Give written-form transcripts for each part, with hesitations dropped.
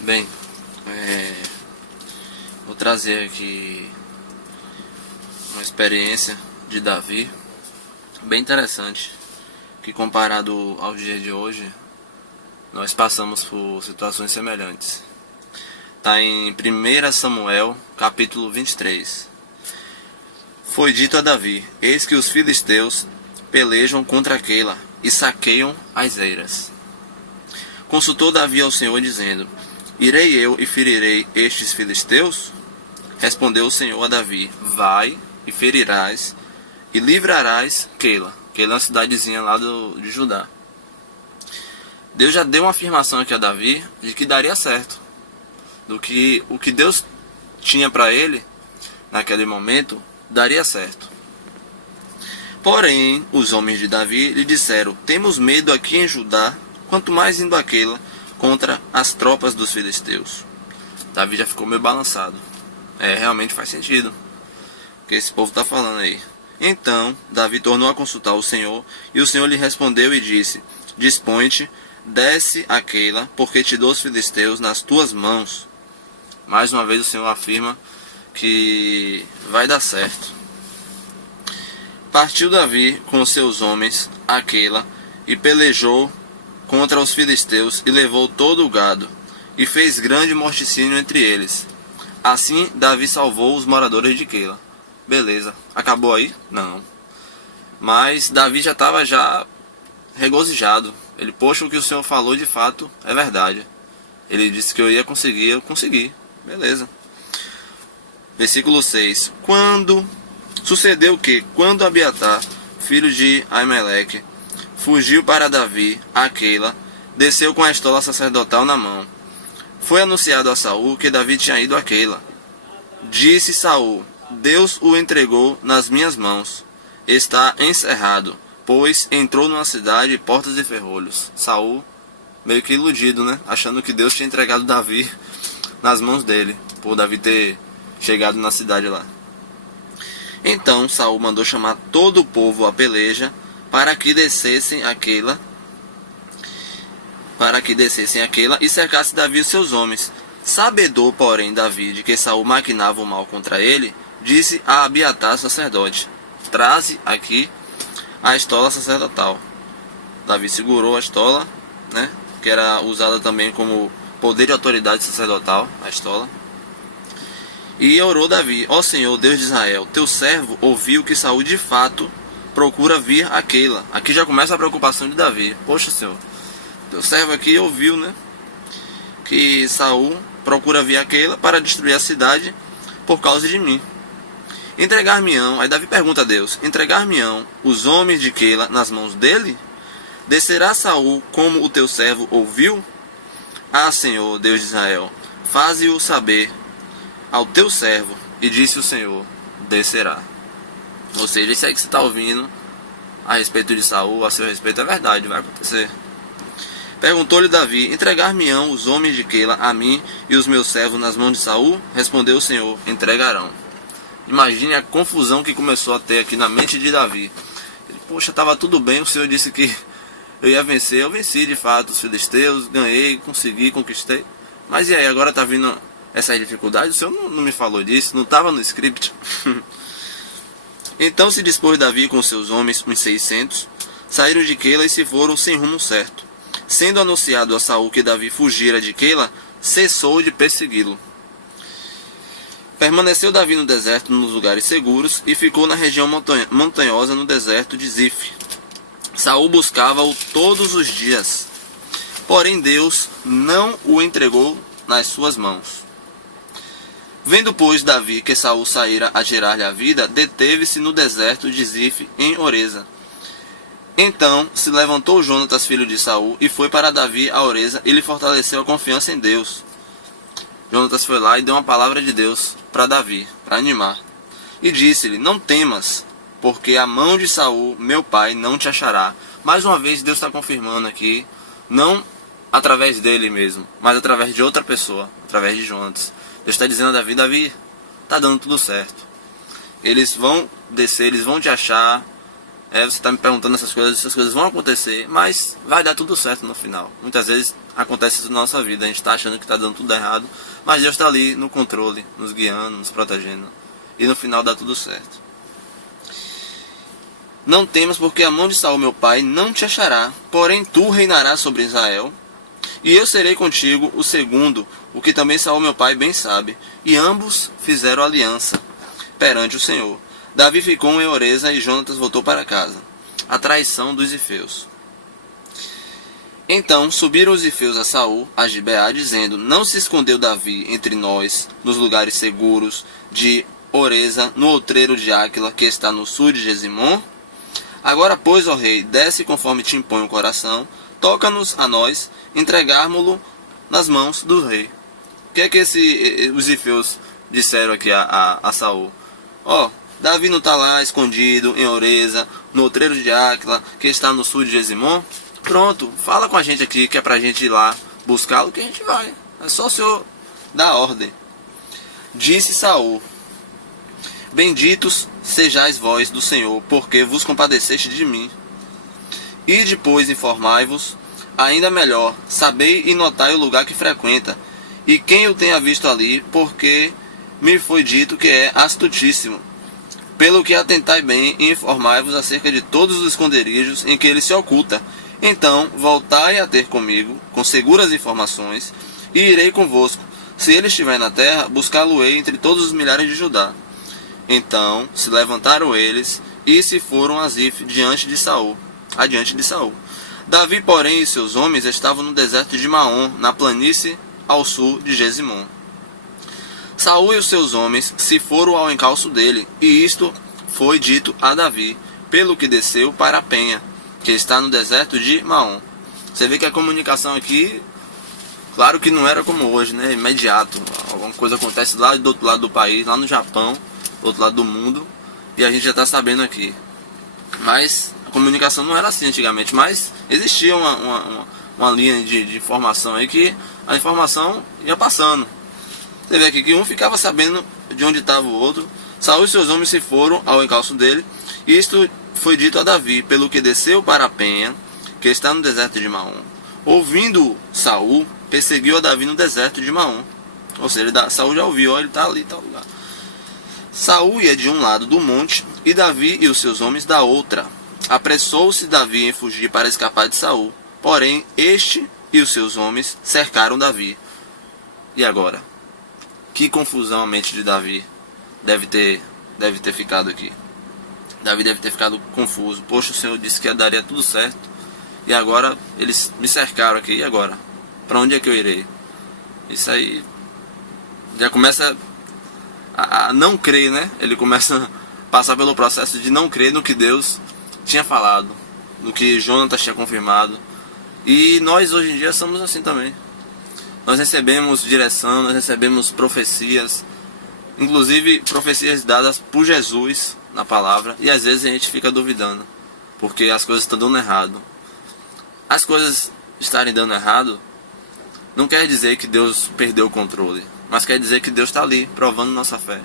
Bem, vou trazer aqui uma experiência de Davi bem interessante, que comparado aos dias de hoje, nós passamos por situações semelhantes. Está em 1 Samuel, capítulo 23. Foi dito a Davi: eis que os filisteus pelejam contra Keila e saqueiam as eiras. Consultou Davi ao Senhor, dizendo: irei eu e ferirei estes filisteus? Respondeu o Senhor a Davi: vai e ferirás e livrarás Keila. Keila é uma cidadezinha lá de Judá. Deus já deu uma afirmação aqui a Davi de que daria certo. O que Deus tinha para ele naquele momento daria certo. Porém, os homens de Davi lhe disseram: temos medo aqui em Judá, quanto mais indo a Keila contra as tropas dos filisteus. Davi já ficou meio balançado. Realmente faz sentido o que esse povo está falando aí. Então Davi tornou a consultar o Senhor, e o Senhor lhe respondeu e disse: dispõe-te, desce a Keila, porque te dou os filisteus nas tuas mãos. Mais uma vez o Senhor afirma que vai dar certo. Partiu Davi com os seus homens a Keila e pelejou contra os filisteus e levou todo o gado e fez grande morticínio entre eles. Assim Davi salvou os moradores de Keila. Beleza, acabou aí? Não. Mas Davi já estava regozijado. Ele: poxa, o que o Senhor falou de fato é verdade. Ele disse que eu ia conseguir, eu consegui. Beleza. Versículo 6. Sucedeu que, quando Abiatar, filho de Aimeleque, fugiu para Davi a Keila, desceu com a estola sacerdotal na mão. Foi anunciado a Saul que Davi tinha ido a Keila. Disse Saul: Deus o entregou nas minhas mãos. Está encerrado, pois entrou numa cidade de portas e ferrolhos. Saul meio que iludido, né? Achando que Deus tinha entregado Davi nas mãos dele, por Davi ter chegado na cidade lá. Então Saul mandou chamar todo o povo à peleja para que descessem a Keila e cercasse Davi e seus homens. Sabedor, porém, Davi de que Saul maquinava o mal contra ele, disse a Abiatar, sacerdote: traze aqui a estola sacerdotal. Davi segurou a estola, né, que era usada também como poder e autoridade sacerdotal, a estola. E orou Davi: ó Senhor, Deus de Israel, teu servo ouviu que Saul de fato procura vir a Keila. Aqui já começa a preocupação de Davi. Poxa, Senhor, teu servo aqui ouviu, né, que Saul procura vir a Keila para destruir a cidade por causa de mim. Entregar-me-ão, aí Davi pergunta a Deus: entregar-me-ão os homens de Keila nas mãos dele? Descerá Saul como o teu servo ouviu? Ah, Senhor, Deus de Israel, faze-o saber ao teu servo. E disse o Senhor: descerá. Ou seja, isso aí que você está ouvindo a respeito de Saul, a seu respeito, é verdade, vai acontecer. Perguntou-lhe Davi: entregar-me-ão os homens de Keila a mim e os meus servos nas mãos de Saul? Respondeu o Senhor: entregarão. Imagine a confusão que começou a ter aqui na mente de Davi. Ele: poxa, estava tudo bem, o Senhor disse que eu ia vencer. Eu venci de fato os filisteus, ganhei, consegui, conquistei. Mas e aí, agora está vindo essas dificuldades? O Senhor não me falou disso, não estava no script. Então se dispôs Davi com seus homens, uns 600, saíram de Keila e se foram sem rumo certo. Sendo anunciado a Saul que Davi fugira de Keila, cessou de persegui-lo. Permaneceu Davi no deserto, nos lugares seguros, e ficou na região montanhosa no deserto de Zif. Saul buscava-o todos os dias, porém Deus não o entregou nas suas mãos. Vendo, pois, Davi que Saul saíra a gerar-lhe a vida, deteve-se no deserto de Zif, em Oreza. Então se levantou Jonatas, filho de Saul, e foi para Davi a Oreza, e lhe fortaleceu a confiança em Deus. Jonatas foi lá e deu uma palavra de Deus para Davi, para animar. E disse-lhe: não temas, porque a mão de Saul, meu pai, não te achará. Mais uma vez Deus está confirmando aqui, não através dele mesmo, mas através de outra pessoa, através de Jonatas. Deus está dizendo a Davi: Davi, está dando tudo certo. Eles vão descer, eles vão te achar, Você está me perguntando essas coisas vão acontecer, mas vai dar tudo certo no final. Muitas vezes acontece isso na nossa vida, a gente está achando que está dando tudo errado, mas Deus está ali no controle, nos guiando, nos protegendo, e no final dá tudo certo. Não temas, porque a mão de Saul meu pai não te achará, porém tu reinarás sobre Israel, e eu serei contigo o segundo, o que também Saul meu pai bem sabe. E ambos fizeram aliança perante o Senhor. Davi ficou em Oreza e Jonatas voltou para casa. A traição dos Zifeus. Então subiram os Zifeus a Saul, a Gibeá, dizendo: Não se escondeu Davi entre nós, nos lugares seguros de Oreza, no outreiro de Áquila, que está no sul de Gesimon? Agora, pois, ó rei, desce conforme te impõe o coração, toca-nos a nós, entregarmo-lo nas mãos do rei. O que é que os Zifeus disseram aqui a Saul? Davi não está lá escondido em Oreza, no outreiro de Áquila, que está no sul de Gesimon? Pronto, fala com a gente aqui, que é pra gente ir lá buscá-lo, que a gente vai. É só o Senhor dar ordem. Disse Saul: Benditos sejais vós do Senhor, porque vos compadeceste de mim. E depois informai-vos, ainda melhor, sabei e notai o lugar que frequenta, e quem o tenha visto ali, porque me foi dito que é astutíssimo. Pelo que atentai bem e informai-vos acerca de todos os esconderijos em que ele se oculta. Então voltai a ter comigo, com seguras informações, e irei convosco. Se ele estiver na terra, buscá-lo-ei entre todos os milhares de Judá. Então se levantaram eles, e se foram a Zif adiante de Saul. Davi, porém, e seus homens estavam no deserto de Maom, na planície ao sul de Gesimon. Saul e os seus homens se foram ao encalço dele, e isto foi dito a Davi, pelo que desceu para a penha, que está no deserto de Maom. Você vê que a comunicação aqui, claro que não era como hoje, né? Imediato. Alguma coisa acontece lá do outro lado do país, lá no Japão, do outro lado do mundo, e a gente já está sabendo aqui. Mas a comunicação não era assim antigamente, mas existia uma linha de informação aí que a informação ia passando. Você vê aqui que um ficava sabendo de onde estava o outro. Saul e seus homens se foram ao encalço dele. E isto foi dito a Davi, pelo que desceu para a penha, que está no deserto de Maom. Ouvindo Saul, perseguiu a Davi no deserto de Maom. Ou seja, Saul já ouviu, ele está ali, tal lugar. Saul ia de um lado do monte, e Davi e os seus homens da outra. Apressou-se Davi em fugir para escapar de Saul. Porém, este e os seus homens cercaram Davi. E agora? Que confusão a mente de Davi deve ter ficado aqui. Davi deve ter ficado confuso. Poxa, o Senhor disse que daria tudo certo, e agora eles me cercaram aqui. E agora? Para onde é que eu irei? Isso aí já começa a não crer, né? Ele começa a passar pelo processo de não crer no que Deus tinha falado, no que Jonatas tinha confirmado. E nós hoje em dia somos assim também. Nós recebemos direção, nós recebemos profecias, inclusive profecias dadas por Jesus na palavra, e às vezes a gente fica duvidando, porque as coisas estão dando errado. As coisas estarem dando errado não quer dizer que Deus perdeu o controle, mas quer dizer que Deus está ali, provando nossa fé.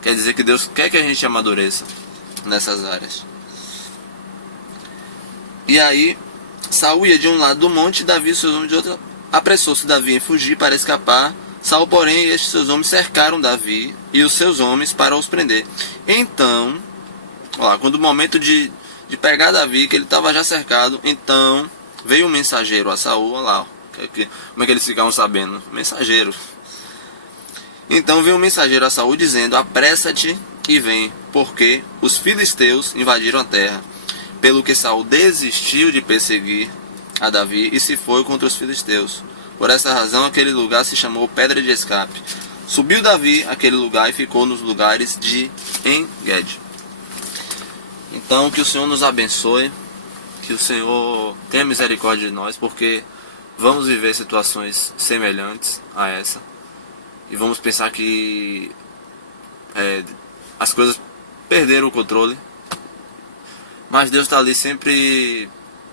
Quer dizer que Deus quer que a gente amadureça nessas áreas. E aí, Saul ia de um lado do monte, Davi e seus homens de outro. Apressou-se Davi em fugir para escapar. Saul, porém, e estes seus homens cercaram Davi e os seus homens para os prender. Então, quando o momento de pegar Davi, que ele estava já cercado, então veio um mensageiro a Saul. Como é que eles ficavam sabendo? Mensageiro. Então veio um mensageiro a Saul dizendo: apressa-te e vem, porque os filisteus invadiram a terra. Pelo que Saul desistiu de perseguir a Davi e se foi contra os filisteus. Por essa razão aquele lugar se chamou Pedra de Escape. Subiu Davi àquele lugar e ficou nos lugares de En-Ged. Então que o Senhor nos abençoe, que o Senhor tenha misericórdia de nós, porque vamos viver situações semelhantes a essa, e vamos pensar que as coisas perderam o controle, mas Deus está ali sempre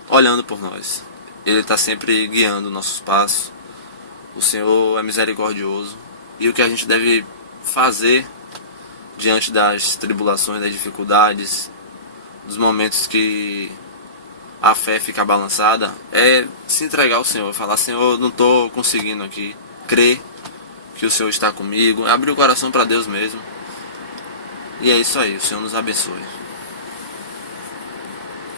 olhando por nós. Ele está sempre guiando nossos passos. O Senhor é misericordioso. E o que a gente deve fazer diante das tribulações, das dificuldades, dos momentos que a fé fica balançada, é se entregar ao Senhor, falar: Senhor, não estou conseguindo aqui, crer que o Senhor está comigo, abrir o coração para Deus mesmo. E é isso aí, o Senhor nos abençoe.